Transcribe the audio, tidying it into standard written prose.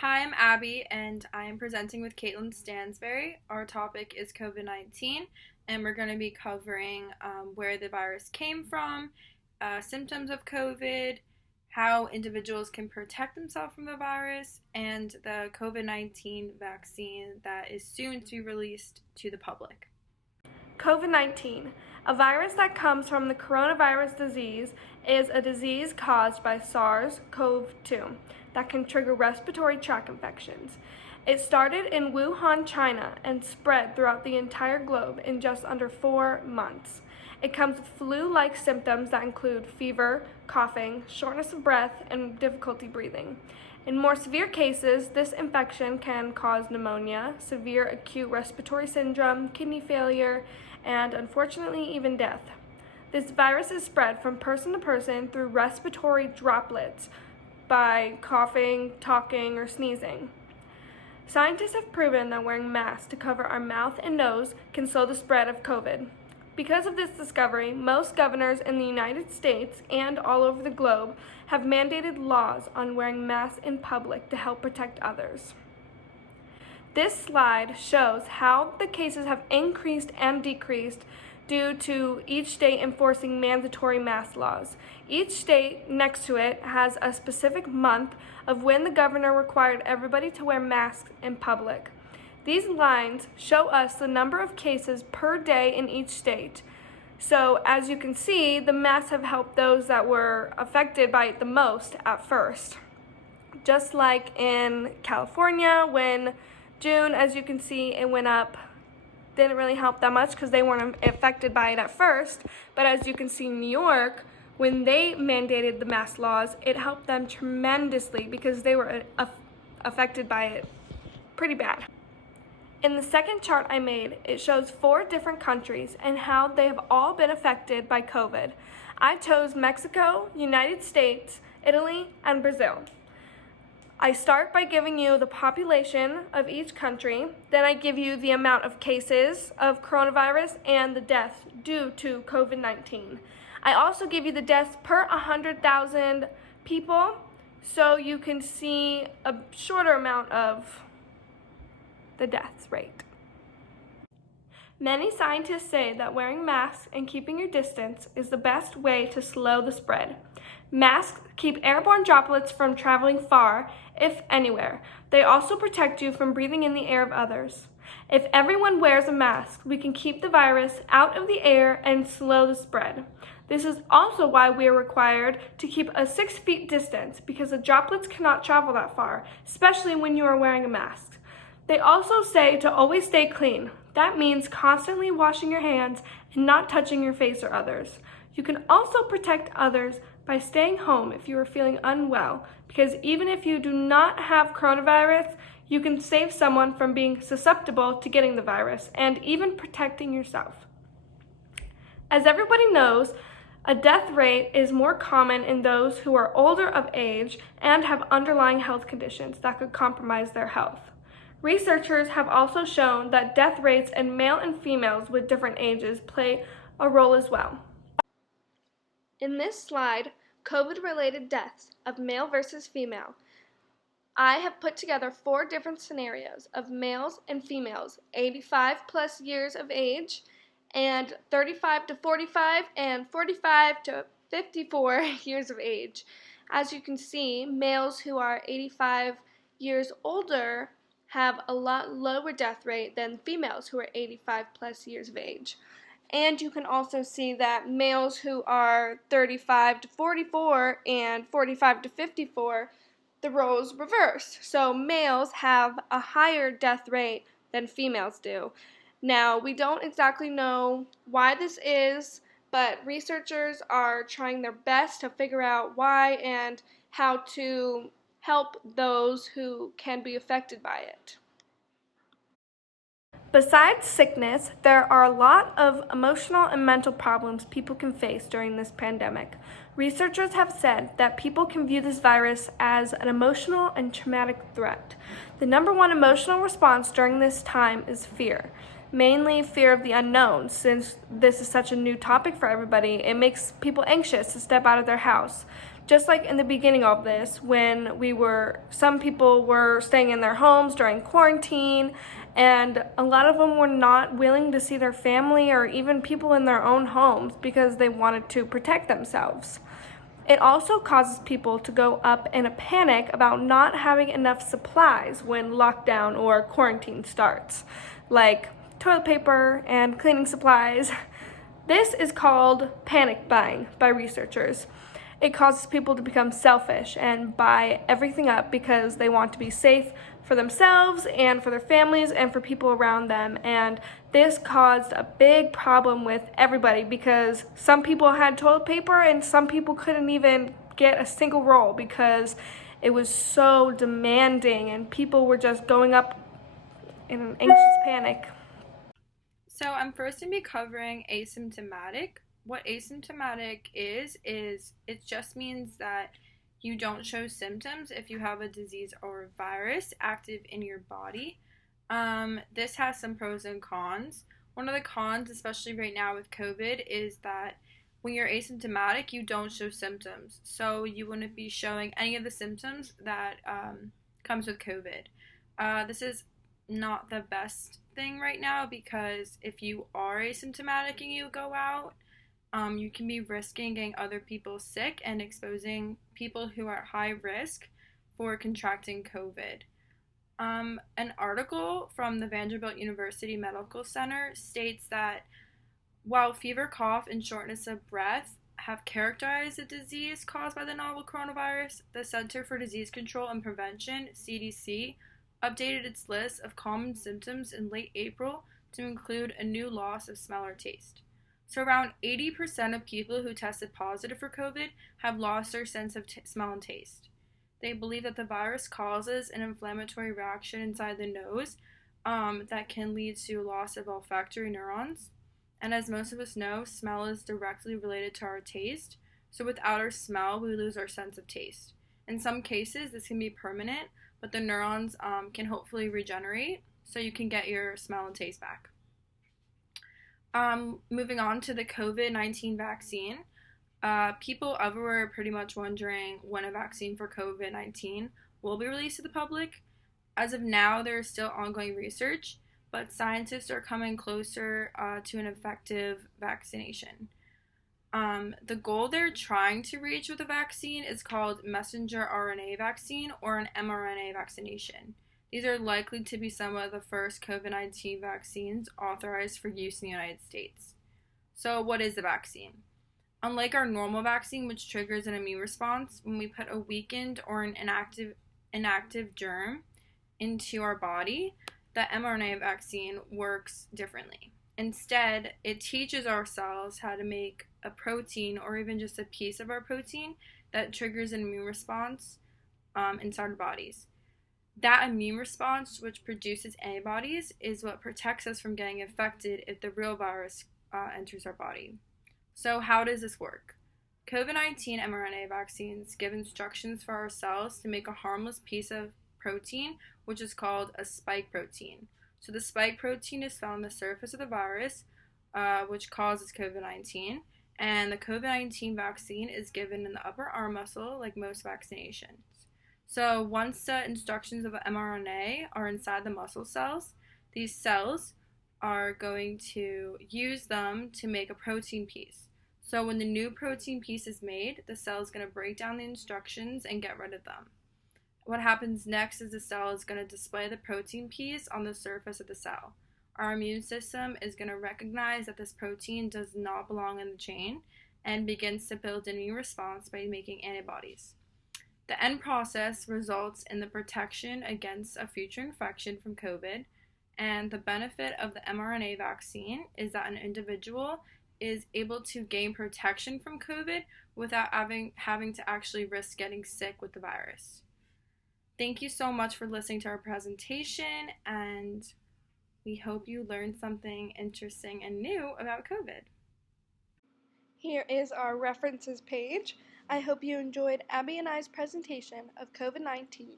Hi, I'm Abby, and I am presenting with Caitlin Stansberry. Our topic is COVID-19, and we're going to be covering where the virus came from, symptoms of COVID, how individuals can protect themselves from the virus, and the COVID-19 vaccine that is soon to be released to the public. COVID-19, a virus that comes from the coronavirus disease, is a disease caused by SARS-CoV-2 that can trigger respiratory tract infections. It started in Wuhan, China, and spread throughout the entire globe in just under 4 months. It comes with flu-like symptoms that include fever, coughing, shortness of breath, and difficulty breathing. In more severe cases, this infection can cause pneumonia, severe acute respiratory syndrome, kidney failure, and unfortunately even death. This virus is spread from person to person through respiratory droplets by coughing, talking, or sneezing. Scientists have proven that wearing masks to cover our mouth and nose can slow the spread of COVID. Because of this discovery, most governors in the United States and all over the globe have mandated laws on wearing masks in public to help protect others. This slide shows how the cases have increased and decreased due to each state enforcing mandatory mask laws. Each state next to it has a specific month of when the governor required everybody to wear masks in public. These lines show us the number of cases per day in each state. So as you can see, the masks have helped those that were affected by it the most at first. Just like in California, when June, as you can see, it went up. Didn't really help that much because they weren't affected by it at first. But as you can see in New York, when they mandated the mask laws, it helped them tremendously because they were affected by it pretty bad. In the second chart I made, it shows 4 different countries and how they have all been affected by COVID. I chose Mexico, United States, Italy, and Brazil. I start by giving you the population of each country, then I give you the amount of cases of coronavirus and the deaths due to COVID-19. I also give you the deaths per 100,000 people, so you can see a shorter amount of the death rate. Many scientists say that wearing masks and keeping your distance is the best way to slow the spread. Masks keep airborne droplets from traveling far, if anywhere. They also protect you from breathing in the air of others. If everyone wears a mask, we can keep the virus out of the air and slow the spread. This is also why we are required to keep a 6 feet distance, because the droplets cannot travel that far, especially when you are wearing a mask. They also say to always stay clean. That means constantly washing your hands and not touching your face or others. You can also protect others by staying home if you are feeling unwell, because even if you do not have coronavirus, you can save someone from being susceptible to getting the virus and even protecting yourself. As everybody knows, a death rate is more common in those who are older of age and have underlying health conditions that could compromise their health. Researchers have also shown that death rates in male and females with different ages play a role as well. In this slide, COVID-related deaths of male versus female, I have put together 4 different scenarios of males and females, 85 plus years of age, and 35 to 45, and 45 to 54 years of age. As you can see, males who are 85 years older have a lot lower death rate than females who are 85 plus years of age. And you can also see that males who are 35 to 44 and 45 to 54, the roles reverse. So males have a higher death rate than females do. Now, we don't exactly know why this is, but researchers are trying their best to figure out why and how to help those who can be affected by it. Besides sickness, there are a lot of emotional and mental problems people can face during this pandemic. Researchers have said that people can view this virus as an emotional and traumatic threat. The number one emotional response during this time is fear. Mainly fear of the unknown. Since this is such a new topic for everybody, it makes people anxious to step out of their house. just like in the beginning of this, when some people were staying in their homes during quarantine, and a lot of them were not willing to see their family or even people in their own homes because they wanted to protect themselves. It also causes people to go up in a panic about not having enough supplies when lockdown or quarantine starts, like toilet paper and cleaning supplies. This is called panic buying by researchers. It causes people to become selfish and buy everything up because they want to be safe for themselves and for their families and for people around them. And this caused a big problem with everybody because some people had toilet paper and some people couldn't even get a single roll because it was so demanding and people were just going up in an anxious panic. So I'm first going to be covering asymptomatic. What asymptomatic is it just means that you don't show symptoms if you have a disease or a virus active in your body. This has some pros and cons. One of the cons, especially right now with COVID, is that when you're asymptomatic, you don't show symptoms. So you wouldn't be showing any of the symptoms that comes with COVID. This is not the best thing right now because if you are asymptomatic and you go out, you can be risking getting other people sick and exposing people who are at high risk for contracting COVID. An article from the Vanderbilt University Medical Center states that while fever, cough, and shortness of breath have characterized the disease caused by the novel coronavirus, the Center for Disease Control and Prevention, CDC, updated its list of common symptoms in late April to include a new loss of smell or taste. So around 80% of people who tested positive for COVID have lost their sense of smell and taste. They believe that the virus causes an inflammatory reaction inside the nose that can lead to loss of olfactory neurons. And as most of us know, smell is directly related to our taste. So without our smell, we lose our sense of taste. In some cases, this can be permanent, but the neurons can hopefully regenerate so you can get your smell and taste back. Moving on to the COVID-19 vaccine. People everywhere are pretty much wondering when a vaccine for COVID-19 will be released to the public. As of now, there is still ongoing research, but scientists are coming closer to an effective vaccination. The goal they're trying to reach with the vaccine is called messenger RNA vaccine or an mRNA vaccination. These are likely to be some of the first COVID-19 vaccines authorized for use in the United States. So what is the vaccine? Unlike our normal vaccine, which triggers an immune response, when we put a weakened or an inactive germ into our body, the mRNA vaccine works differently. Instead, it teaches our cells how to make a protein or even just a piece of our protein that triggers an immune response inside our bodies. That immune response, which produces antibodies, is what protects us from getting infected if the real virus enters our body. So how does this work? COVID-19 mRNA vaccines give instructions for our cells to make a harmless piece of protein, which is called a spike protein. So the spike protein is found on the surface of the virus, which causes COVID-19, and the COVID-19 vaccine is given in the upper arm muscle, like most vaccinations. So once the instructions of the mRNA are inside the muscle cells, these cells are going to use them to make a protein piece. So when the new protein piece is made, the cell is going to break down the instructions and get rid of them. What happens next is the cell is going to display the protein piece on the surface of the cell. Our immune system is going to recognize that this protein does not belong in the chain and begins to build an immune response by making antibodies. The end process results in the protection against a future infection from COVID, and the benefit of the mRNA vaccine is that an individual is able to gain protection from COVID without having to actually risk getting sick with the virus. Thank you so much for listening to our presentation, and we hope you learned something interesting and new about COVID. Here is our references page. I hope you enjoyed Abby and I's presentation of COVID-19.